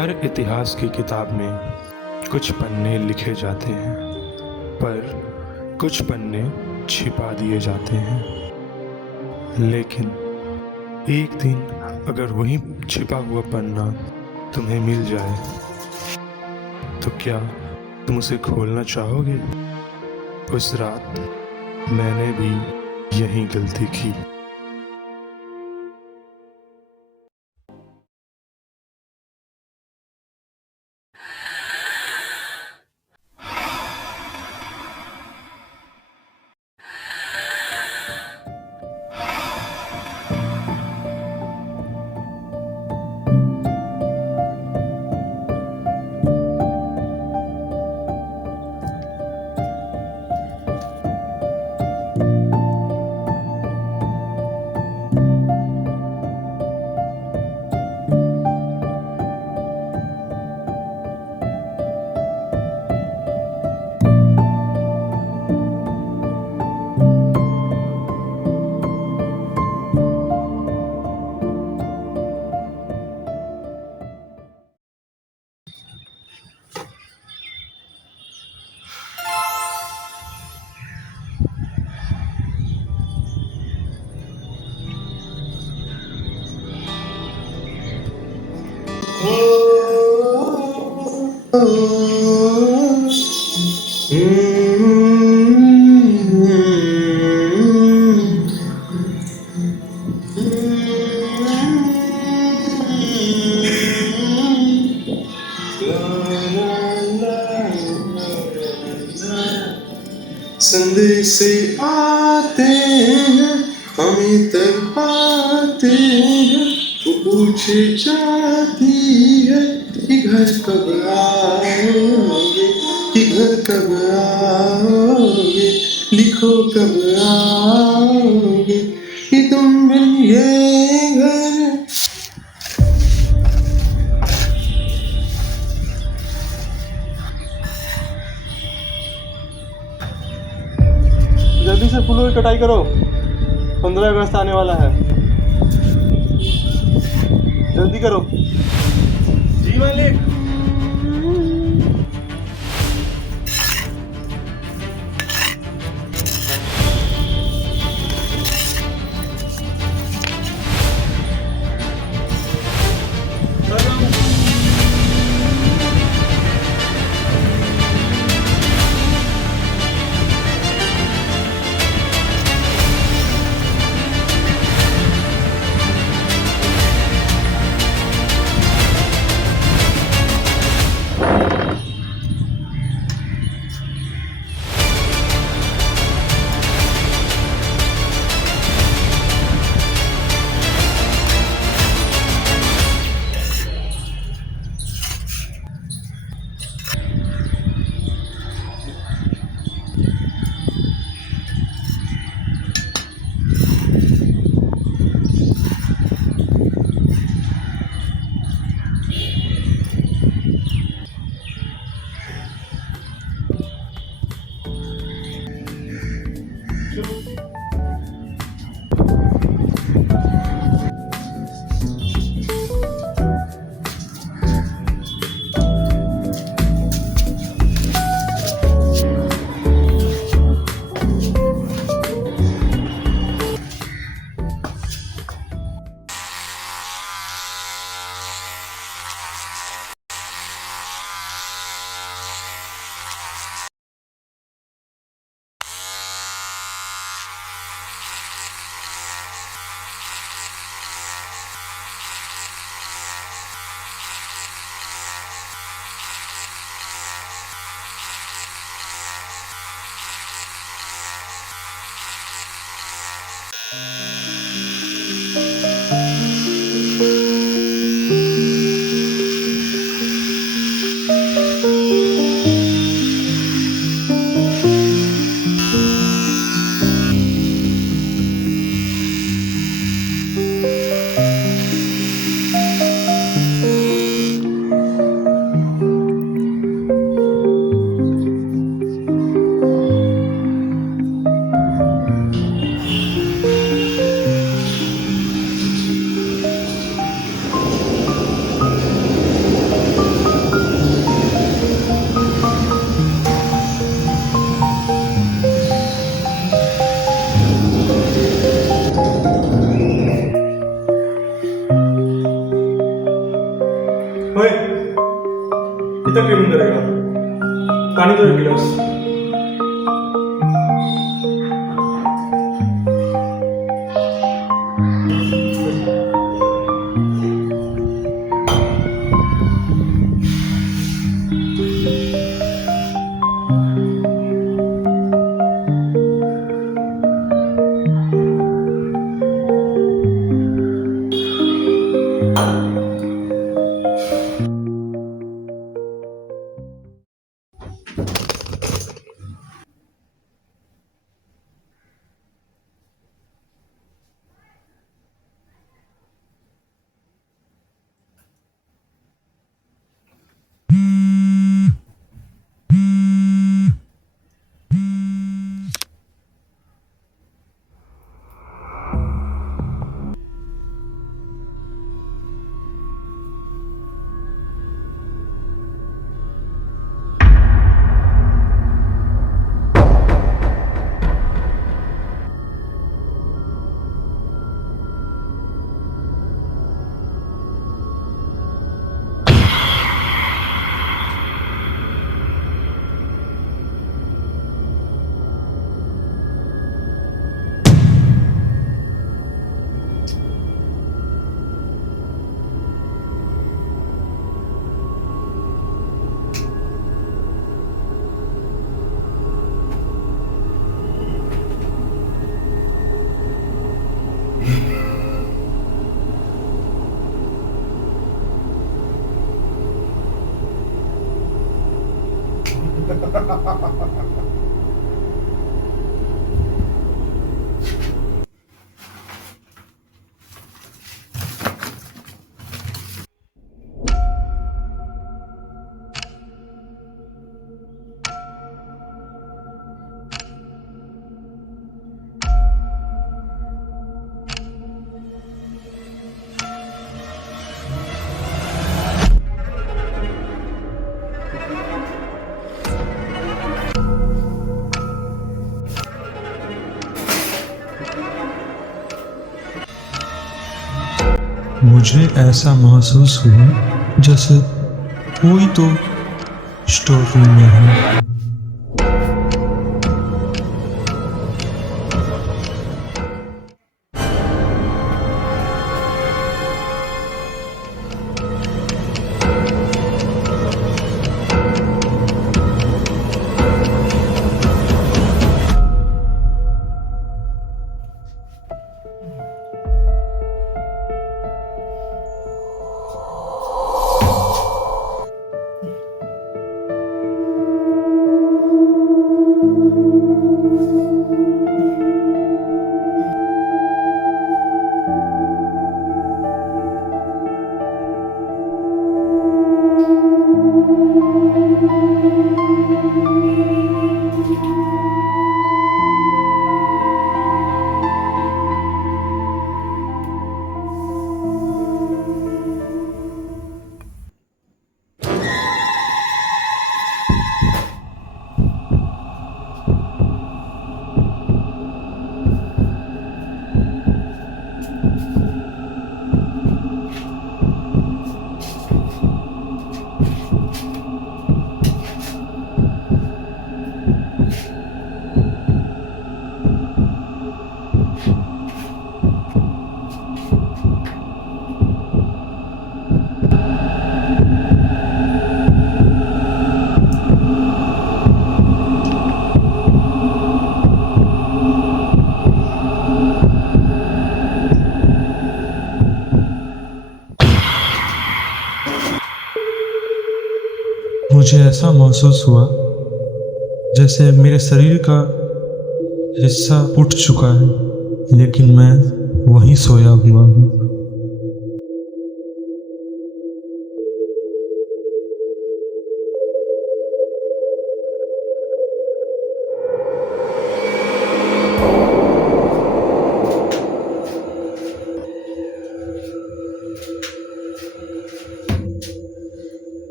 हर इतिहास की किताब में कुछ पन्ने लिखे जाते हैं, पर कुछ पन्ने छिपा दिए जाते हैं। लेकिन एक दिन अगर वही छिपा हुआ पन्ना तुम्हें मिल जाए तो क्या तुम उसे खोलना चाहोगे? उस रात मैंने भी यही गलती की। संदेश आते हैं, हमें तड़पाते हैं। वो पूछे जाती है कि घर कब आओगे, कि घर कब आओगे, लिखो कब आओगे कि तुम बिन ये घर। जल्दी से फूलों की कटाई करो, 15 अगस्त आने वाला है। जल्दी करो। जी मालिक। इतना क्लीनिंग करेगा। पानी दो 1 गिलास। मुझे ऐसा महसूस हुआ जैसे कोई तो स्टोर रूम में है। मुझे ऐसा महसूस हुआ जैसे मेरे शरीर का हिस्सा उठ चुका है, लेकिन मैं वहीं सोया हुआ हूँ।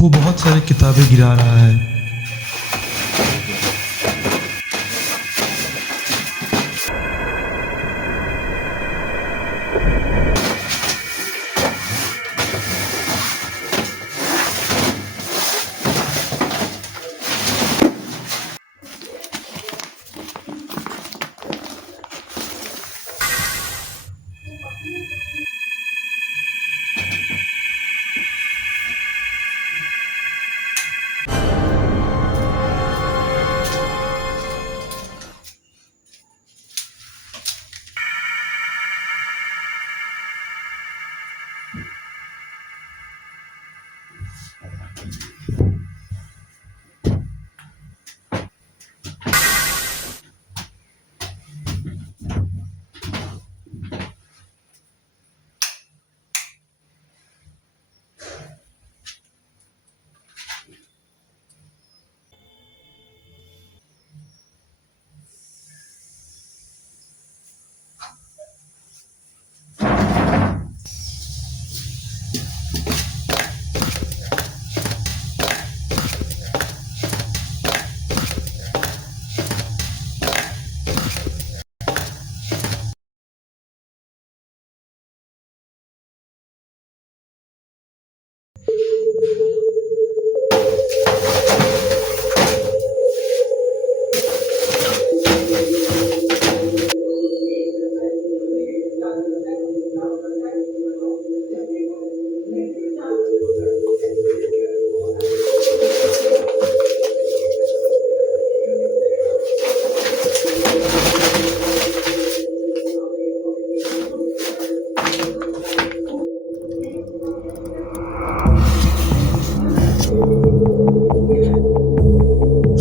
वो बहुत सारी किताबें गिरा रहा है।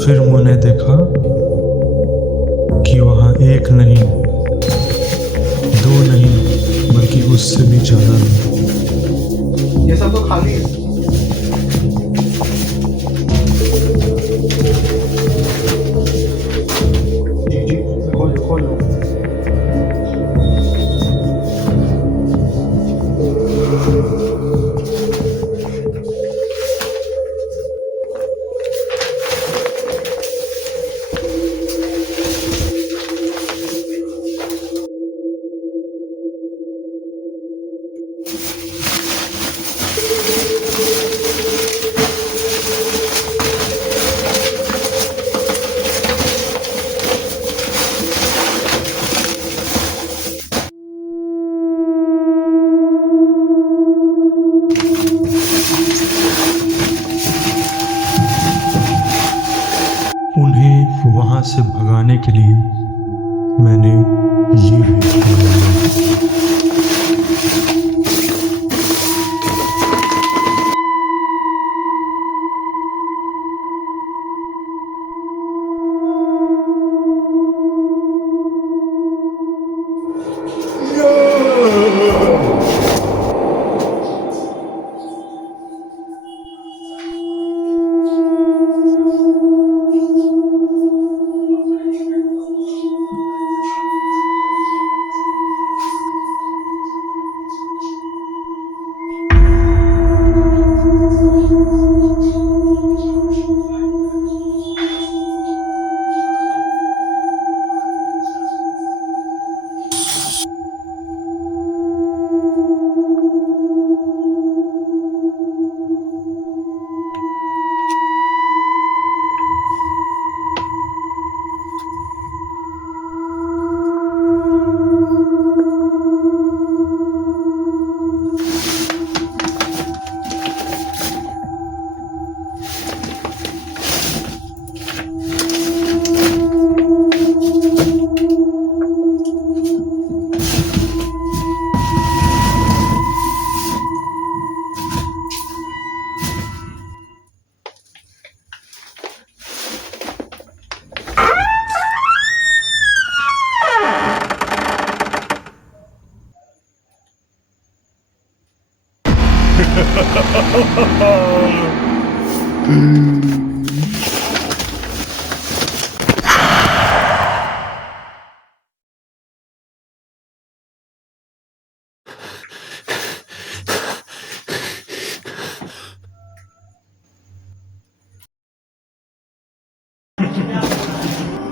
फिर मैंने देखा कि वहाँ एक नहीं, दो नहीं, बल्कि उससे भी ज्यादा लोग। ये सब तो खाली है। जी जी, खोलो खोलो। उन्हें वहां से भगाने के लिए मैंने ये भी किया।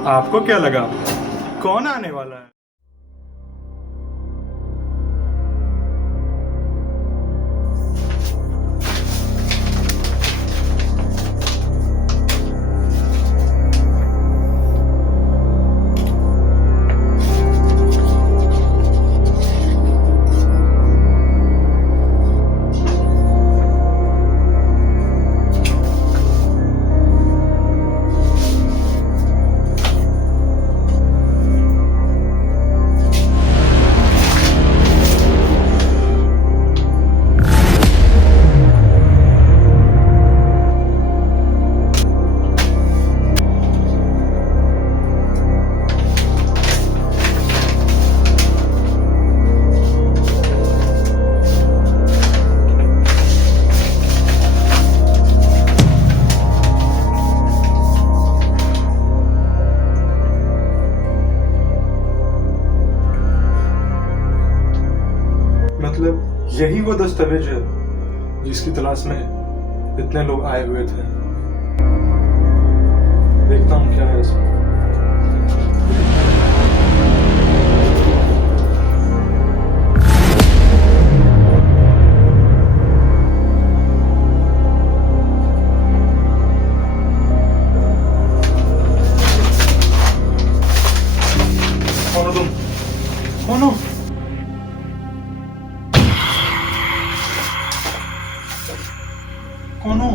आपको क्या लगा कौन आने वाला है? मतलब यही वो दस्तावेज है जिसकी तलाश में इतने लोग आए हुए थे। देखता हूँ क्या है इसमें। कौन हो तुम? कौन हो? कौन हो?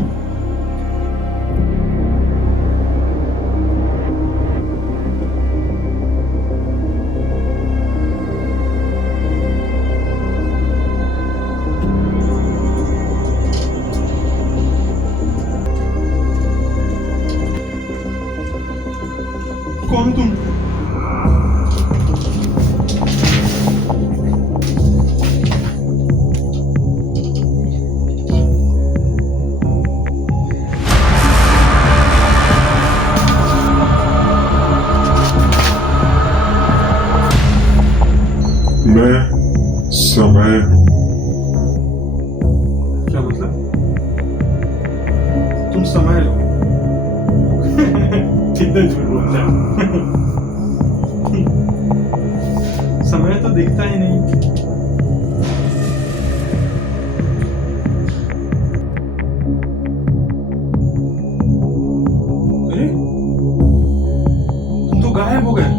कौन हो तुम? मैं समय हूँ। क्या मतलब? तुम समय हो? कितना झूठ बोलता है। समय तो दिखता ही नहीं। अरे तुम तो गायब हो गए।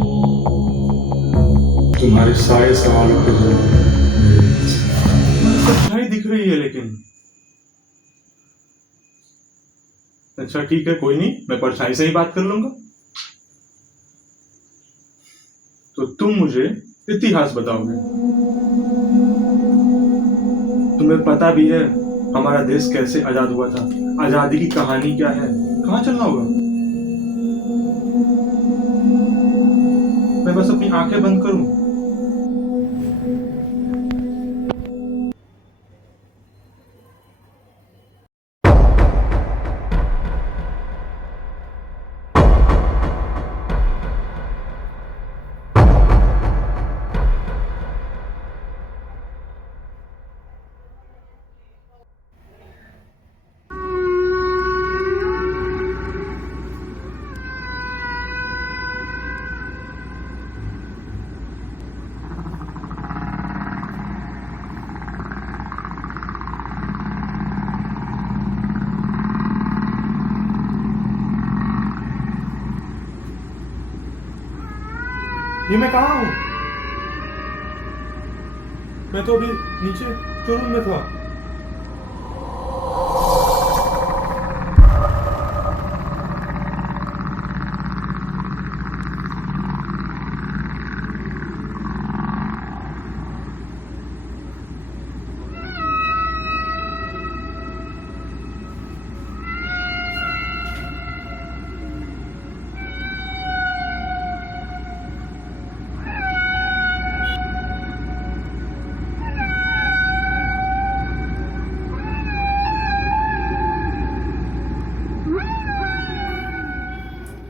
तुम्हारे सारे सवालों के जवाब सच्चाई दिख रही है लेकिन। अच्छा ठीक है, कोई नहीं, मैं परछाई से ही बात कर लूंगा। तो तुम मुझे इतिहास बताओगे। तुम्हें पता भी है हमारा देश कैसे आजाद हुआ था, आजादी की कहानी क्या है। कहाँ चलना होगा? मैं बस अपनी आंखें बंद करूं? ये मैं कहाँ हूँ? मैं तो अभी नीचे शोरूम में था।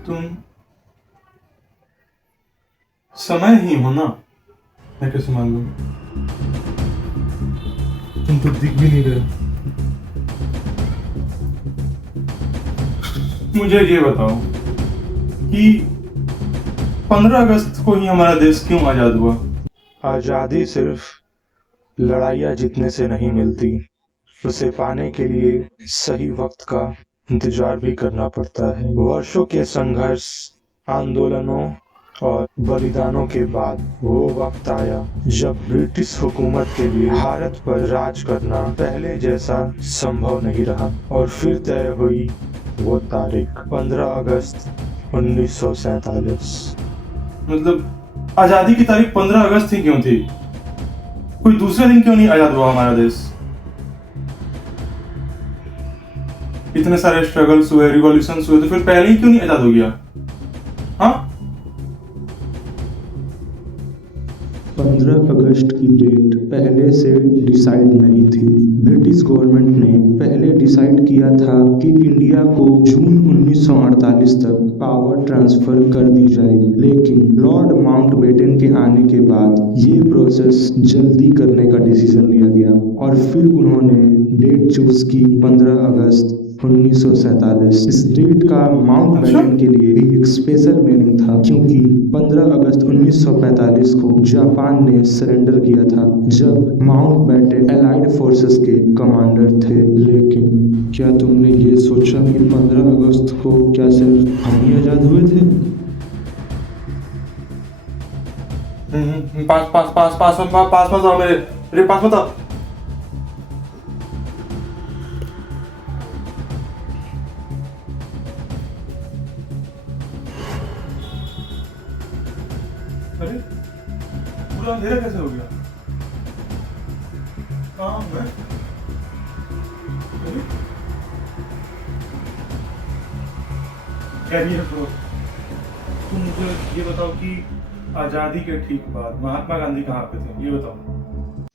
तुम समय ही हो ना? मैं कैसे मान लूं? तुम तो दिख भी नहीं रहे। मुझे ये बताओ कि 15 अगस्त को ही हमारा देश क्यों आजाद हुआ? आज़ादी सिर्फ लड़ाइयाँ जीतने से नहीं मिलती, उसे पाने के लिए सही वक्त का इंतजार भी करना पड़ता है। वर्षों के संघर्ष, आंदोलनों और बलिदानों के बाद वो वक्त आया जब ब्रिटिश हुकूमत के लिए भारत पर राज करना पहले जैसा संभव नहीं रहा। और फिर तय हुई वो तारीख 15 अगस्त 1947। मतलब आजादी की तारीख 15 अगस्त ही क्यों थी? कोई दूसरे दिन क्यों नहीं आजाद हुआ हमारा देश? इतने सारे स्ट्रगल्स हुए, रिवॉल्यूशंस हुए, तो फिर पहले ही क्यों नहीं आजाद हो गया? हाँ, 15 अगस्त की डेट पहले से डिसाइड नहीं थी। ब्रिटिश गवर्नमेंट ने पहले डिसाइड किया था कि इंडिया को जून 1948 तक पावर ट्रांसफर कर दी जाएगी, लेकिन लॉर्ड माउंटबेटन के आने के बाद ये प्रोसेस जल्दी करने का डिसीजन लिया गया और फिर उन्होंने डेट चूज की 15 अगस्त 1947। इस डेट का माउंटबेटन के लिए भी एक स्पेशल मीनिंग था, क्योंकि 15 अगस्त 1945 को जापान ने सरेंडर किया था, जब माउंटबेटन एलाइड फोर्सेस के कमांडर थे। लेकिन क्या तुमने ये सोचा कि 15 अगस्त को क्या सिर्फ हम ही आजाद हुए थे? पास मत आओ, मेरे पास मत आओ। अरे पूरा अंधेरा कैसे हो गया? कहाँ हूँ मैं? अरे, खैरियत हो? तुम मुझे ये बताओ कि आजादी के ठीक बाद महात्मा गांधी कहाँ पे थे? ये बताओ।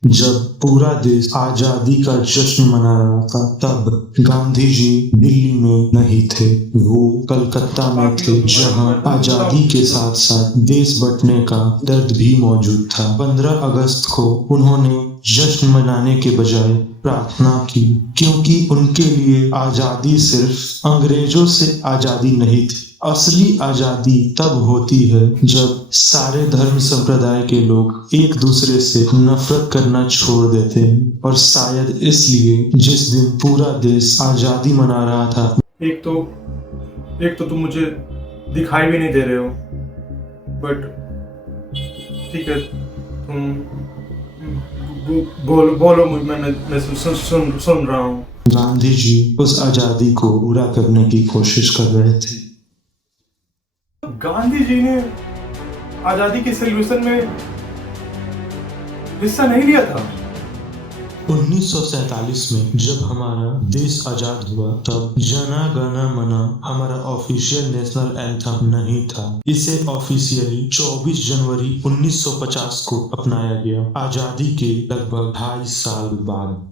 जब पूरा देश आजादी का जश्न मना रहा था, तब गांधी जी दिल्ली में नहीं थे, वो कलकत्ता में थे, जहां आजादी के साथ साथ देश बंटने का दर्द भी मौजूद था। 15 अगस्त को उन्होंने जश्न मनाने के बजाय प्रार्थना की, क्योंकि उनके लिए आजादी सिर्फ अंग्रेजों से आजादी नहीं थी। असली आजादी तब होती है जब सारे धर्म संप्रदाय के लोग एक दूसरे से नफरत करना छोड़ देते हैं। और शायद इसलिए जिस दिन पूरा देश आजादी मना रहा था, एक तो तुम मुझे दिखाई भी नहीं दे रहे हो, बट ठीक है, तुम बोलो, मैं सुन रहा हूँ। गांधी जी उस आजादी को पूरा करने की कोशिश कर रहे थे। गांधी जी ने आजादी के सेलिब्रेशन में हिस्सा नहीं लिया था। 1947 में जब हमारा देश आजाद हुआ, तब जना गण मन हमारा ऑफिशियल नेशनल एंथम नहीं था। इसे ऑफिशियली 24 जनवरी 1950 को अपनाया गया, आजादी के लगभग 2.5 साल बाद।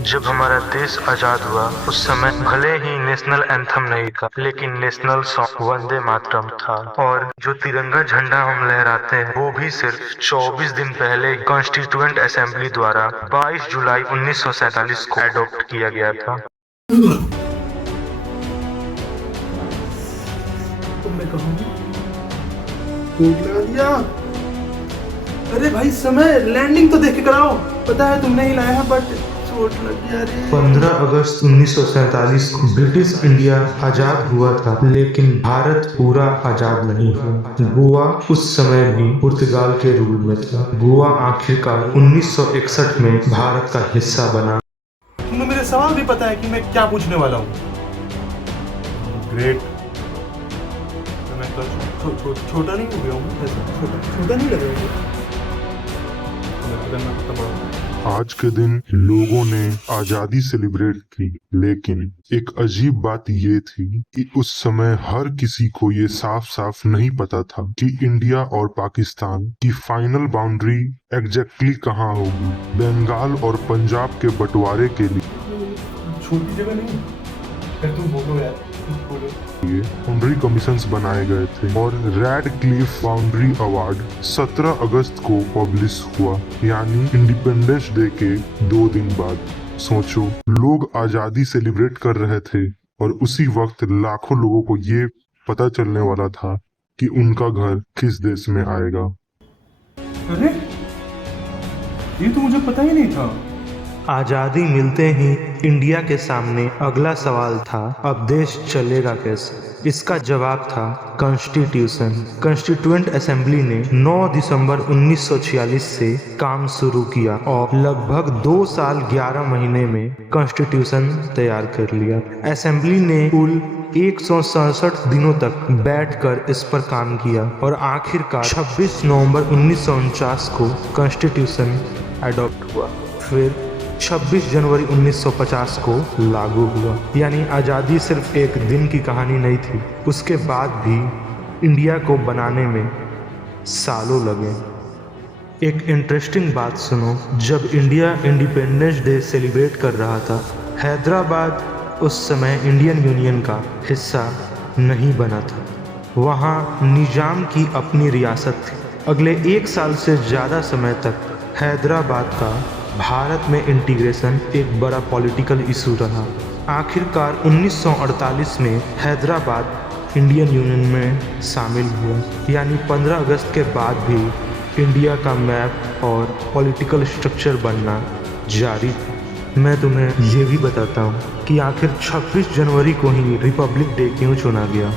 जब हमारा देश आजाद हुआ उस समय भले ही नेशनल एंथम नहीं था, लेकिन नेशनल सॉन्ग वंदे मातरम था। और जो तिरंगा झंडा हम लहराते हैं वो भी सिर्फ 24 दिन पहले कॉन्स्टिट्यूएंट असेंबली द्वारा 22 जुलाई 1947 को एडॉप्ट किया गया था। तुमने कहा लगा दिया। अरे भाई समय, लैंडिंग तो देख के कराओ। पता है तुमने ही लाया है, बट 15 अगस्त 1947 को ब्रिटिश इंडिया आजाद हुआ था, लेकिन भारत पूरा आजाद नहीं हुआ। गोवा उस समय भी पुर्तगाल के रूल में था। गोवा आखिरकार 1961 में भारत का हिस्सा बना। तुम्हें मेरे सवाल भी पता है कि मैं क्या पूछने वाला हूँ। ग्रेट। मैं तो छोटा नहीं हो गया हूँ, छोटा नहीं लग रहा है। आज के दिन लोगों ने आजादी सेलिब्रेट की, लेकिन एक अजीब बात ये थी कि उस समय हर किसी को ये साफ साफ नहीं पता था कि इंडिया और पाकिस्तान की फाइनल बाउंड्री एग्जैक्टली कहाँ होगी। बंगाल और पंजाब के बंटवारे के लिए छोटी जगह नहीं, तुम बोलो यार, बाउंड्री कमीशंस बनाए गए थे और रेड क्लिफ बाउंड्री अवार्ड 17 अगस्त को पब्लिश हुआ, यानी इंडिपेंडेंस डे के 2 दिन बाद। सोचो, लोग आजादी सेलिब्रेट कर रहे थे और उसी वक्त लाखों लोगों को ये पता चलने वाला था कि उनका घर किस देश में आएगा। अरे ये तो मुझे पता ही नहीं था। आज़ादी मिलते ही इंडिया के सामने अगला सवाल था, अब देश चलेगा कैसे। इसका जवाब था कॉन्स्टिट्यूशन। कॉन्स्टिट्यूएंट असेंबली ने 9 दिसंबर 1946 से काम शुरू किया और लगभग 2 साल 11 महीने में कॉन्स्टिट्यूशन तैयार कर लिया। असेंबली ने कुल 167 दिनों तक बैठकर इस पर काम किया और आखिरकार 26 नवंबर 1949 को कॉन्स्टिट्यूशन अडॉप्ट हुआ। फिर 26 जनवरी 1950 को लागू हुआ। यानी आज़ादी सिर्फ एक दिन की कहानी नहीं थी, उसके बाद भी इंडिया को बनाने में सालों लगे। एक इंटरेस्टिंग बात सुनो, जब इंडिया इंडिपेंडेंस डे सेलिब्रेट कर रहा था, हैदराबाद उस समय इंडियन यूनियन का हिस्सा नहीं बना था। वहाँ निजाम की अपनी रियासत थी। अगले 1 साल से ज़्यादा समय तक हैदराबाद का भारत में इंटीग्रेशन एक बड़ा पॉलिटिकल इशू रहा। आखिरकार 1948 में हैदराबाद इंडियन यूनियन में शामिल हुआ। यानी 15 अगस्त के बाद भी इंडिया का मैप और पॉलिटिकल स्ट्रक्चर बनना जारी था। मैं तुम्हें ये भी बताता हूँ कि आखिर 26 जनवरी को ही रिपब्लिक डे क्यों चुना गया।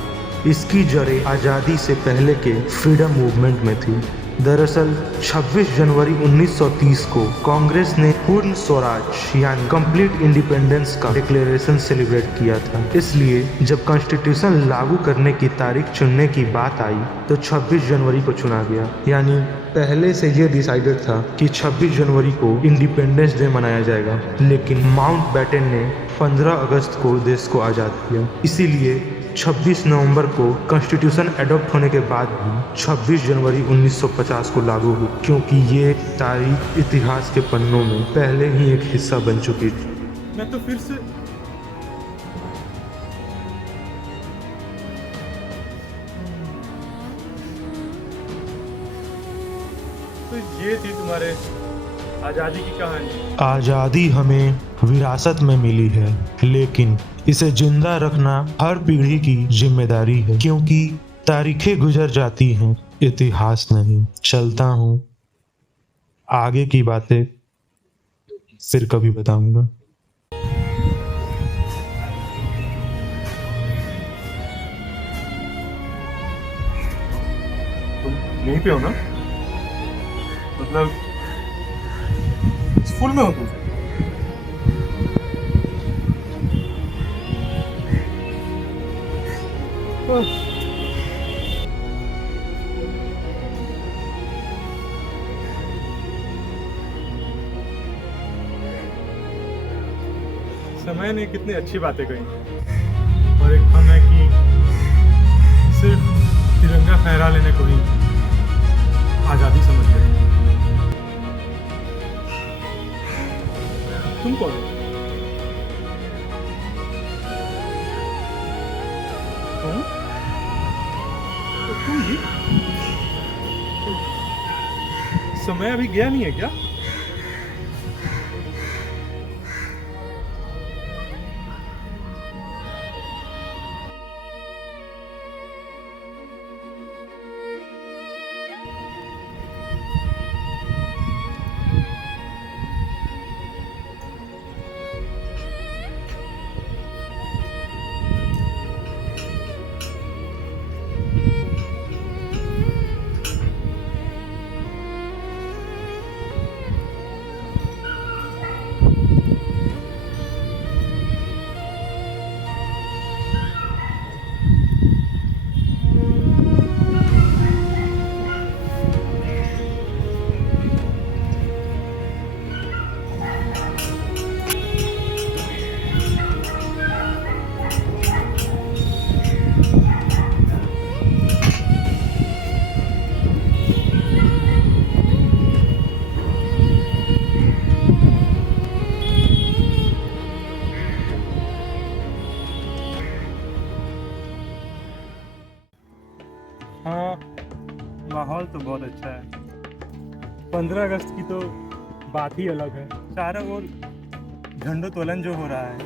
इसकी जड़ें आज़ादी से पहले के फ्रीडम मूवमेंट में थी। दरअसल 26 जनवरी 1930 को कांग्रेस ने पूर्ण स्वराज यानी कंप्लीट इंडिपेंडेंस का डिक्लेरेशन सेलिब्रेट किया था। इसलिए जब कॉन्स्टिट्यूशन लागू करने की तारीख चुनने की बात आई तो 26 जनवरी को चुना गया। यानी पहले से ये डिसाइडेड था कि 26 जनवरी को इंडिपेंडेंस डे मनाया जाएगा, लेकिन माउंटबेटन ने 15 अगस्त को देश को आज़ाद किया। इसीलिए 26 नवंबर को कॉन्स्टिट्यूशन एडॉप्ट होने के बाद भी 26 जनवरी 1950 को लागू हुई, क्योंकि ये तारीख इतिहास के पन्नों में पहले ही एक हिस्सा बन चुकी थी। मैं तो फिर से तो ये थी तुम्हारे आज़ादी की कहानी। आज़ादी हमें विरासत में मिली है, लेकिन इसे जिंदा रखना हर पीढ़ी की जिम्मेदारी है, क्योंकि तारीखें गुजर जाती हैं, इतिहास नहीं। चलता हूँ, आगे की बातें फिर कभी बताऊंगा। तुम यहीं पे हो ना? मतलब स्कूल में हो तुम? समय ने कितनी अच्छी बातें कही, और एक हम है कि सिर्फ तिरंगा फहरा लेने को ही आज़ादी समझ गए। तुम कौन हो? कौन? तो तुम ही? समय अभी गया नहीं है क्या? हाँ, माहौल तो बहुत अच्छा है। 15 अगस्त की तो बात ही अलग है। चारों ओर झंडोत्तोलन जो हो रहा है,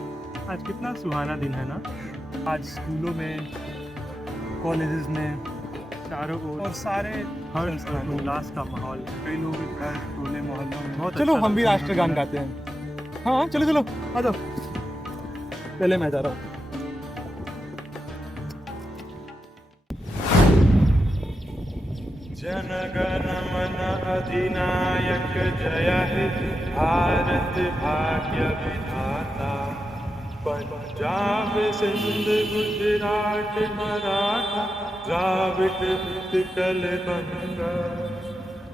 आज कितना सुहाना दिन है ना। आज स्कूलों में, कॉलेजेस में, चारों ओर और सारे हर उल्लास का माहौल। कई लोग घर, टोले, मोहल्लों में बहुत चलो अच्छा हम भी लगता है। राष्ट्रगान गाते हैं। हाँ चलो चलो आ जाओ, पहले मैं जा रहा हूँ। जनगण मन अधिनायक जय हे भारत भाग्य विधाता। पंजाब सिंध गुजरात मराठा द्राविड उत्कल बंगा।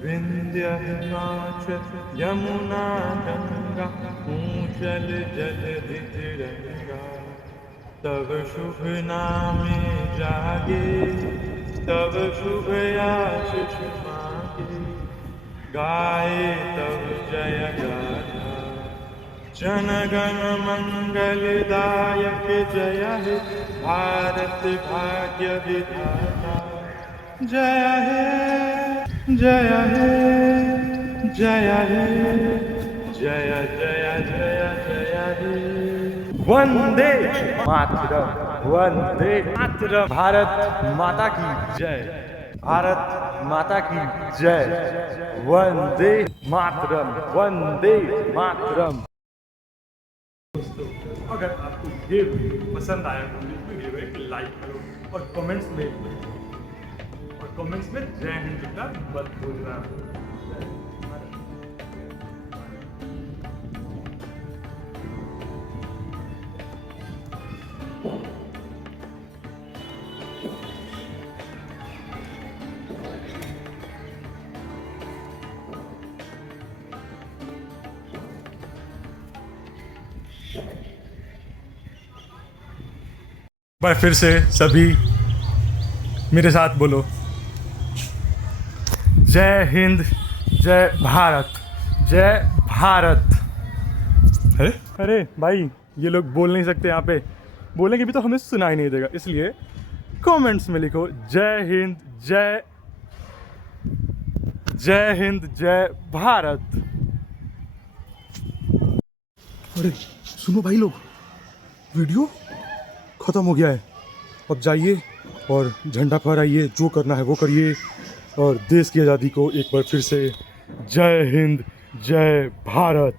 विंध्य हिमाचल यमुना गंगा ऊंचल जलधि तिरंगा। तब शुभ नामे जागे, तब शुभ आशीष मांगे। गाए तब जय गाथा, जनगण मंगलदायक जय हे भारत भाग्य विधाता। जय हे जय हे जय हे जय जय जय जय हे। वंदे मातरम, वंदे मातरम। भारत माता की जय, भारत माता की जय। वंदे मातरम, वंदे मातरम। दोस्तों, अगर आपको ये वीडियो पसंद आया तो इस वीडियो को एक लाइक करो और कमेंट्स में जय हिंद लिखना मत भूलना। मैं फिर से सभी मेरे साथ बोलो, जय हिंद, जय भारत, जय भारत। अरे भाई, ये लोग बोल नहीं सकते यहाँ पे, बोलेंगे भी तो हमें सुनाई नहीं देगा, इसलिए कमेंट्स में लिखो जय हिंद, जय हिंद, जय भारत। अरे सुनो भाई लोग, वीडियो ख़त्म हो गया है। अब जाइए और झंडा फहराइए, जो करना है वो करिए और देश की आज़ादी को एक बार फिर से जय हिंद, जय भारत।